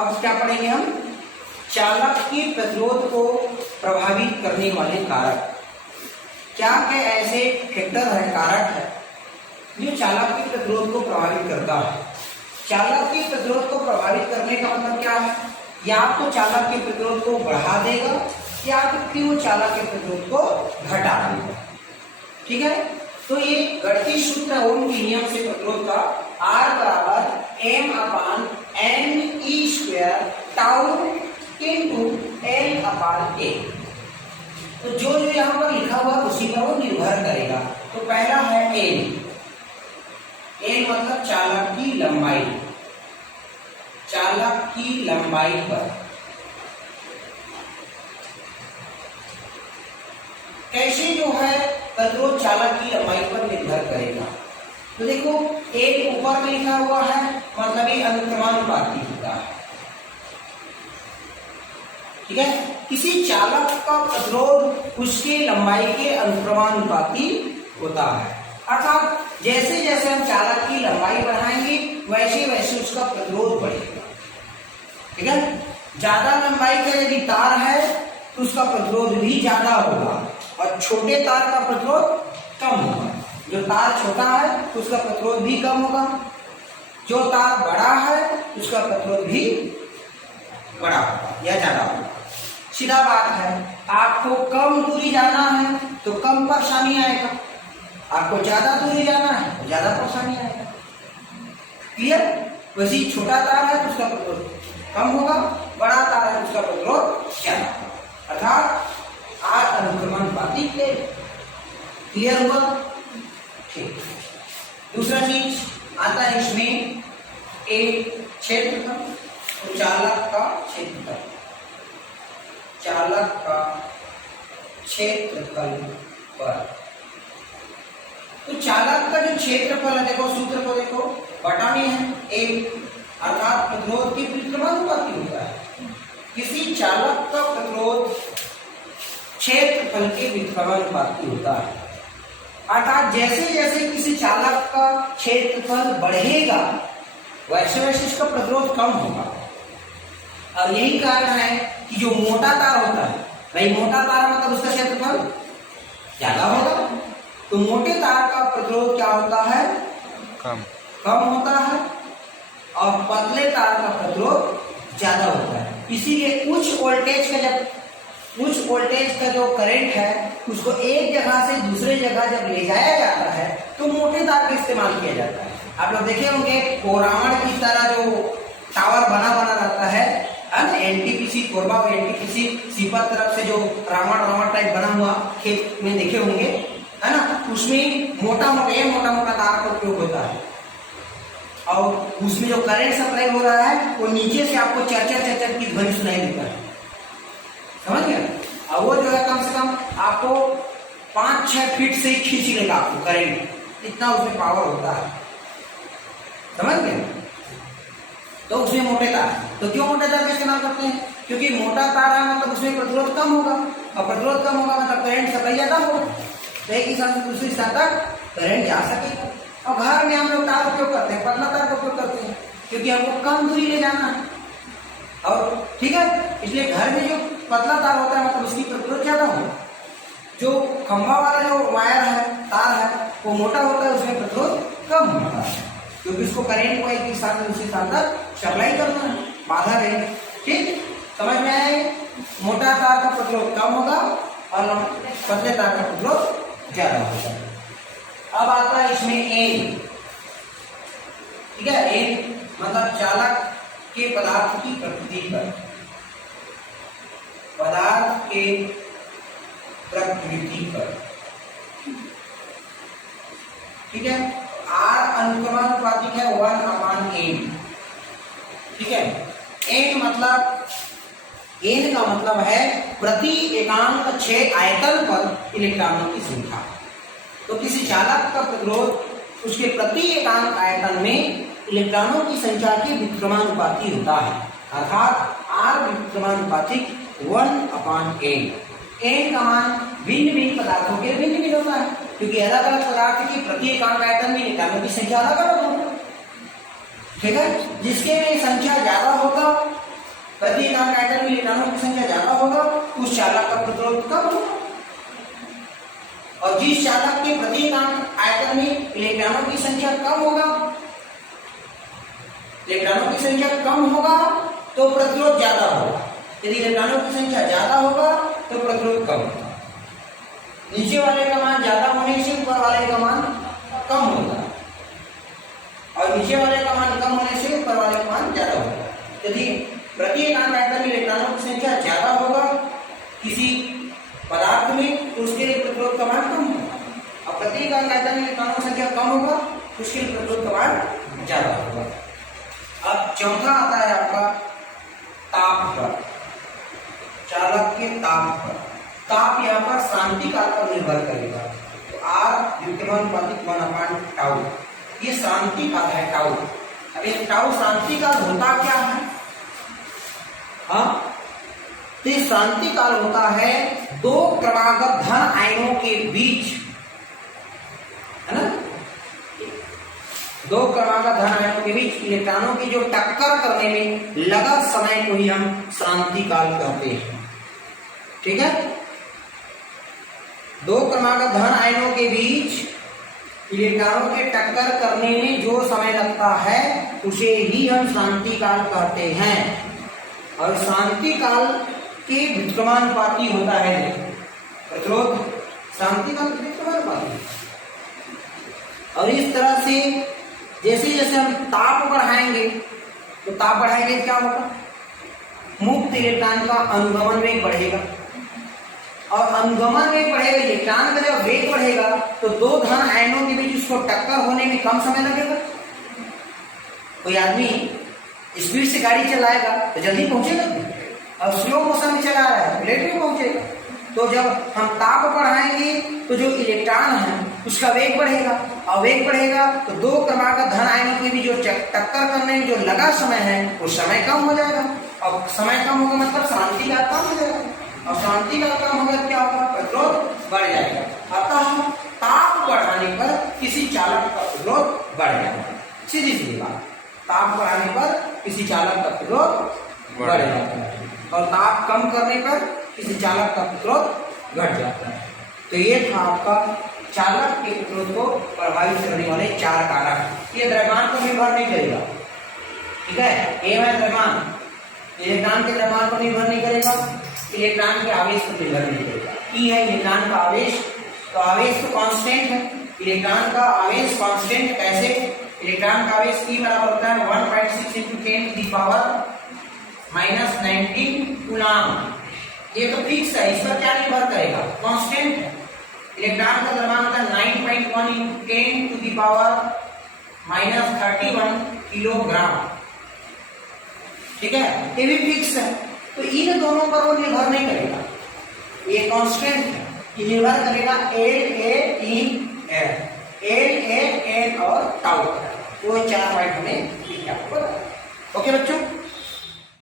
अब क्या पढ़ेंगे हम? चालक के प्रतिरोध को प्रभावित करने वाले कारक। क्या क्या ऐसे फैक्टर है, कारक है जो चालक के प्रतिरोध को प्रभावित करता है? चालक के प्रतिरोध को प्रभावित करने का मतलब क्या है? या तो चालक के प्रतिरोध को बढ़ा देगा या फिर वो चालक के प्रतिरोध को घटा देगा। ठीक है, तो ये गणितीय सूत्र है ओम के नियम से प्रतिरोध का, R बराबर m upon n e square tau into L upon a। तो जो जो यहाँ पर लिखा हुआ उसी पर वो निर्भर करेगा। तो पहला है n मतलब चालक की लंबाई, चालक की लंबाई पर कैसे जो है प्रतिरोध चालक की लंबाई पर निर्भर करेगा। तो देखो एक ऊपर में लिखा हुआ है, मतलब ये अनुक्रमानुपाती होता है। ठीक है, किसी चालक का प्रतिरोध उसके लंबाई के अनुक्रमानुपाती होता है, अर्थात जैसे जैसे हम चालक की लंबाई बढ़ाएंगे वैसे वैसे उसका प्रतिरोध बढ़ेगा। ठीक है, ज्यादा लंबाई का यदि तार है तो उसका प्रतिरोध भी ज्यादा होगा और छोटे तार का प्रतिरोध कम होगा। जो तार छोटा है तो उसका प्रतिरोध भी कम होगा, जो तार बड़ा है उसका प्रतिरोध भी बड़ा होगा या ज्यादा होगा। सीधा बात है, आपको कम दूरी जाना है तो कम परेशानी आएगा, आपको ज्यादा दूरी जाना है तो ज्यादा परेशानी आएगा। क्लियर? वैसे छोटा तार है तो उसका प्रतिरोध कम होगा, बड़ा तार है तो उसका प्रतिरोध ज्यादा होगा, अर्थात R अनुक्रमानुपाती है। क्लियर हुआ? ठीक। दूसरा चीज आता है इसमें एक क्षेत्रफल, तो चालक का क्षेत्रफल, चालक का क्षेत्रफल पर। तो चालक का जो क्षेत्रफल है, देखो सूत्र को देखो, बटा में है एक, अर्थात प्रतिरोध के व्युत्क्रमानुपाती होता है। किसी चालक का प्रतिरोध क्षेत्रफल के व्युत्क्रमानुपाती होता है, अर्थात जैसे जैसे किसी चालक का क्षेत्रफल बढ़ेगा वैसे वैसे इसका प्रतिरोध कम होगा। और यही कारण है कि जो मोटा तार होता है, भाई मोटा तार मतलब उसका क्षेत्रफल ज्यादा होगा, तो मोटे तार का प्रतिरोध क्या होता है? कम होता है, और पतले तार का प्रतिरोध ज्यादा होता है। इसीलिए उच्च वोल्टेज का जो करंट है उसको एक जगह से दूसरे जगह जब ले जाया जाता है तो मोटे तार का इस्तेमाल किया जाता है। आप लोग देखे होंगे रावण की तरह जो टावर बना रहता है ना, एनटीपीसी कोरबा और एनटीपीसी सीपत तरफ से जो रावण टाइप बना हुआ खेत में देखे होंगे, है ना, उसमें मोटा मोटा तार का उपयोग होता है और उसमें जो करंट सप्लाई हो रहा है वो नीचे से आपको चर की ध्वनि सुनाई देता है, समझ गया? और वो जो है कम से कम आपको 5-6 फीट से ही खींच लेगा आपको करंट, इतना उसमें पावर होता है, समझ गए? तो उसमें मोटे तार, तो क्यों मोटे तार का इस्तेमाल करते हैं? क्योंकि मोटा तार है मतलब उसमें प्रतिरोध कम होगा, और प्रतिरोध कम होगा मतलब करंट सप्लाई ज्यादा होगा, तो एक स्थान से दूसरी स्थान तक करंट जा सकेगा। और घर में हम लोग तार उपयोग करते हैं, पतला तार का उपयोग करते हैं, क्योंकि हमको कम दूरी ले जाना है। और ठीक है, इसलिए घर में जो पतला तार होता है मतलब उसकी प्रतिरोध ज्यादा होगा। जो खंभा वाला जो वायर है, तार है, वो मोटा होता है, उसमें प्रतिरोध कम होता है, क्योंकि उसको करंट को एक स्थान से दूसरे स्थान तक सप्लाई करना है, बाधा रहेगी। ठीक, समझ में आए? मोटा तार का प्रतिरोध कम होगा और पतले तार का प्रतिरोध ज्यादा होगा। अब आता है इसमें एन। ठीक है, एन मतलब चालक के पदार्थ की प्रकृति पर, पदार्थ के प्रकृति पर। ठीक है, R अनुक्रमानुपातिक है 1/n। ठीक है, n का मतलब है प्रति एकांक क्षेत्र आयतन पर इलेक्ट्रॉनों की संख्या। तो किसी चालक का प्रतिरोध उसके प्रति एकांक आयतन में इलेक्ट्रॉनों की संख्या के व्युत्क्रमानुपाती होता है, अर्थात R व्युत्क्रमानुपातिक 1/n। n का मान भिन्न भिन्न पदार्थों के भिन्न होता है, क्योंकि अलग अलग पदार्थ की प्रति एकांक आयतन में इलेक्ट्रॉनों की संख्या अलग अलग होगी। ठीक है, जिसके में संख्या ज्यादा होगा प्रति एकांक आयतन में इलेक्ट्रॉनों की संख्या ज्यादा होगा उस चालक का प्रतिरोध कम होगा, और जिस चालक के प्रति एकांक आयतन में इलेक्ट्रॉनों की संख्या कम होगा, इलेक्ट्रॉनों की संख्या कम होगा तो प्रतिरोध ज्यादा होगा, यदि इलेक्ट्रॉनों की संख्या ज्यादा होगा तो प्रतिरोध कम होगा। नीचे वाले का मान ज्यादा होने से ऊपर वाले का मान कम होगा, और नीचे वाले का मान कम होने से ऊपर वाले का मान ज्यादा होगा। यदि प्रति एकांक आयतन में इलेक्ट्रॉनों की संख्या ज्यादा होगा किसी पदार्थ में तो उसके लिए प्रतिरोध का मान कम होगा, और प्रति एकांक आयतन में इलेक्ट्रॉनों की संख्या कम होगा तो उसके लिए प्रतिरोध का मान ज्यादा होगा। अब चौथा आता है आपका ताप पर, चालक के ताप पर। ताप यहाँ पर शांति काल पर निर्भर करेगा, तो R द्युतिमानुपातिक 1/टाउ, ये शांति काल है टाउ। अब ये टाउ शांति काल होता क्या है? हाँ, तो ये शांति काल होता है दो क्रमागत धन आयनों के बीच, है ना, दो क्रमागत धन आयनों के बीच इलेक्ट्रॉनों की जो टक्कर करने में लगा समय को ही हम शांति काल कहते हैं। ठीक है, दो क्रमागत धन आयनों के बीच इलेक्ट्रॉनों के टक्कर करने में जो समय लगता है उसे ही हम शांति काल कहते हैं, और शांति काल के व्युत्क्रमानुपाती होता है प्रतिरोध, शांति काल के व्युत्क्रमानुपाती। और इस तरह से जैसे जैसे हम ताप बढ़ाएंगे तो ताप बढ़ाएंगे क्या होगा? मुक्त इलेक्ट्रॉन का अनुगमन वेग बढ़ेगा, और अनुगमन वेग बढ़ेगा, इलेक्ट्रॉन का जब वेग बढ़ेगा तो दो धन आयनों के बीच उसको टक्कर होने में कम समय लगेगा। कोई आदमी स्पीड से गाड़ी चलाएगा तो जल्दी पहुंचेगा, और स्लो मोशन में चला रहा है लेट में पहुंचेगा। तो जब हम ताप बढ़ाएंगे तो जो इलेक्ट्रॉन है उसका वेग बढ़ेगा, और वेग बढ़ेगा तो दो क्रमागत धन आयनों के बीच जो टक्कर करने में जो लगा समय है वो समय कम हो जाएगा, और समय कम होगा मतलब शांति काल कम हो जाएगा, और शांति काल कम होगा क्या होगा? प्रतिरोध बढ़ जाएगा। अतः ताप बढ़ाने पर किसी चालक का प्रतिरोध बढ़ जाएगा, सीधी सीधी बात। ताप बढ़ाने पर किसी चालक का प्रतिरोध बढ़ जाता है, और ताप कम करने पर किसी चालक का प्रतिरोध घट जाता है। तो ये था आपका चालक के प्रतिरोध को प्रभावित करने वाले चार कारक। ये द्रव्यमान को निर्भर नहीं करेगा, ठीक है, ये है द्रव्यमान, इलेक्ट्रॉन के द्रव्यमान पर निर्भर नहीं करेगा, इलेक्ट्रॉन के आवेश पर निर्भर नहीं करेगा। ई है इलेक्ट्रॉन का आवेश, तो आवेश तो कांस्टेंट है, इलेक्ट्रॉन का आवेश कांस्टेंट कैसे? इलेक्ट्रॉन का आवेश ई बराबर होता है 1.6 × 10⁻⁻19 कूलम। ये तो फिक्स है, इस पर क्या निर्भर करेगा? कांस्टेंट है। इलेक्ट्रॉन का द्रव्यमान होता है 9.1 × 10⁻31 किलोग्राम, ठीक है, ये भी फिक्स है। तो इन दोनों पर वो निर्भर नहीं करेगा, ये कांस्टेंट है, ये निर्भर करेगा L, A, N और टाउ, वो चार पॉइंट हमें लिखा। ओके बच्चों।